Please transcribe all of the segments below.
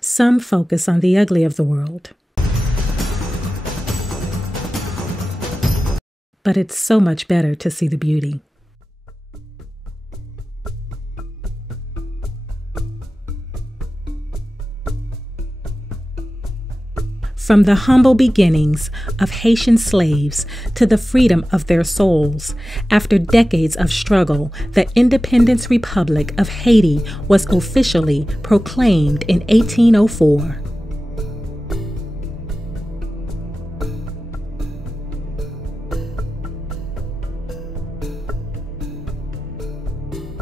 Some focus on the ugly of the world. But it's so much better to see the beauty. From the humble beginnings of Haitian slaves to the freedom of their souls, after decades of struggle, the Independence Republic of Haiti was officially proclaimed in 1804.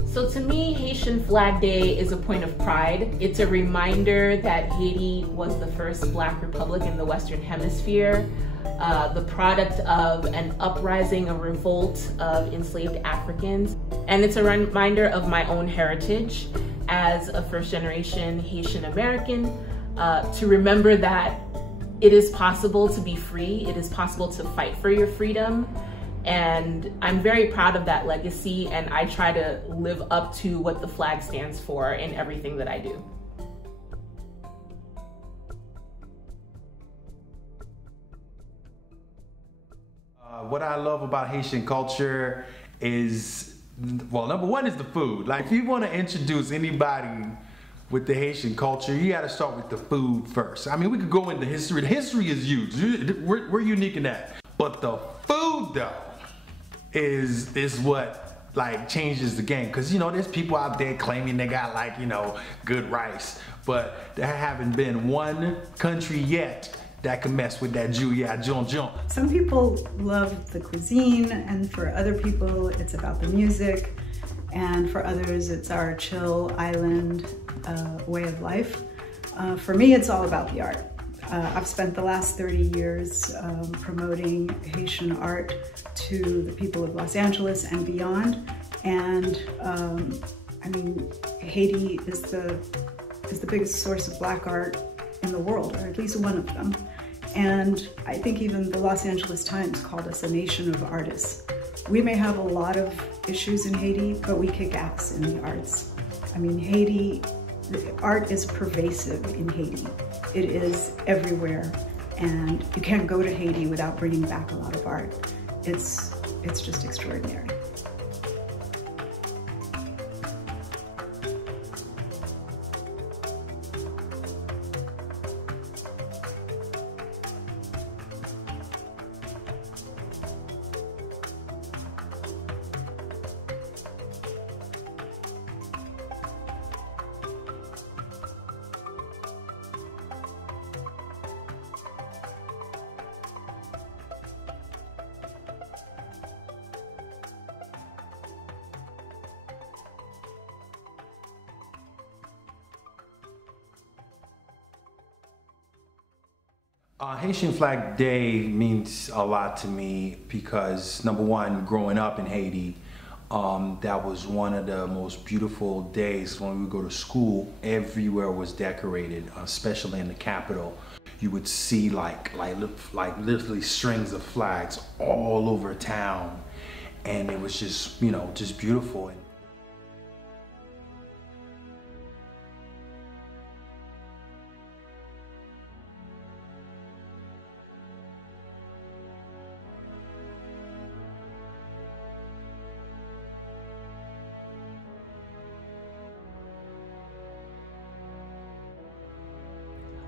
So to me, Haitian Flag Day is a point of pride. It's a reminder that Haiti was the first Black republic in the Western Hemisphere, the product of an uprising, a revolt of enslaved Africans. And it's a reminder of my own heritage as a first-generation Haitian American, to remember that it is possible to be free, it is possible to fight for your freedom. And I'm very proud of that legacy, and I try to live up to what the flag stands for in everything that I do. What I love about Haitian culture is, well, number one is the food. Like, if you want to introduce anybody with the Haitian culture, you got to start with the food first. I mean, we could go into history. The history is huge. We're unique in that. But the food, though, is what like changes the game. Because, you know, there's people out there claiming they got, like, you know, good rice, but there haven't been one country yet that can mess with that Julia John. Some people love the cuisine, and for other people it's about the music, and for others it's our chill island way of life. For me, it's all about the art. I've spent the last 30 years promoting Haitian art to the people of Los Angeles and beyond. And I mean, Haiti is the biggest source of Black art in the world, or at least one of them. And I think even the Los Angeles Times called us a nation of artists. We may have a lot of issues in Haiti, but we kick ass in the arts. I mean, Haiti, art is pervasive in Haiti. It is everywhere, and you can't go to Haiti without bringing back a lot of art. It's just extraordinary. Haitian Flag Day means a lot to me because, number one, growing up in Haiti, that was one of the most beautiful days. When we go to school, everywhere was decorated, especially in the capital. You would see like literally strings of flags all over town, and it was just, you know, just beautiful.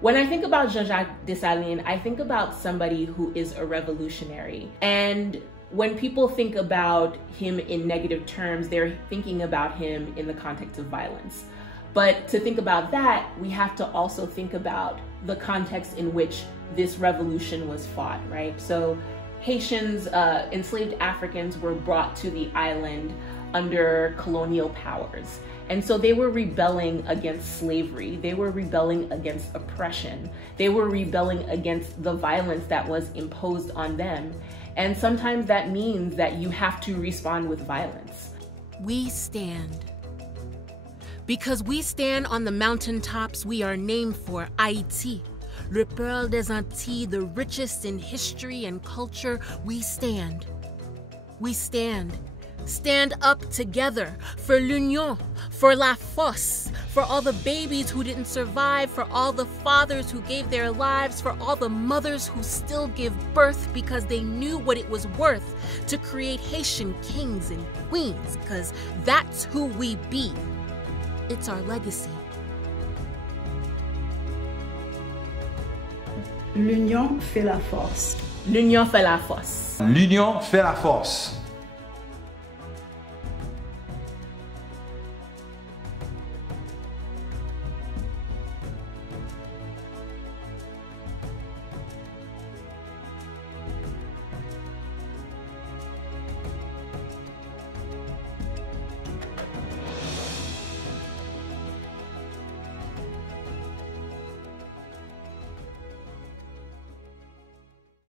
When I think about Jean-Jacques Dessalines, I think about somebody who is a revolutionary. And when people think about him in negative terms, they're thinking about him in the context of violence. But to think about that, we have to also think about the context in which this revolution was fought, right? So Haitians, enslaved Africans, were brought to the island under colonial powers. And so they were rebelling against slavery. They were rebelling against oppression. They were rebelling against the violence that was imposed on them. And sometimes that means that you have to respond with violence. We stand. Because we stand on the mountaintops we are named for, Ayiti, Le Pearl des Antilles, the richest in history and culture. We stand. We stand Stand up together for l'union, for la force, for all the babies who didn't survive, for all the fathers who gave their lives, for all the mothers who still give birth because they knew what it was worth to create Haitian kings and queens, because that's who we be. It's our legacy. L'union fait la force. L'union fait la force. L'union fait la force.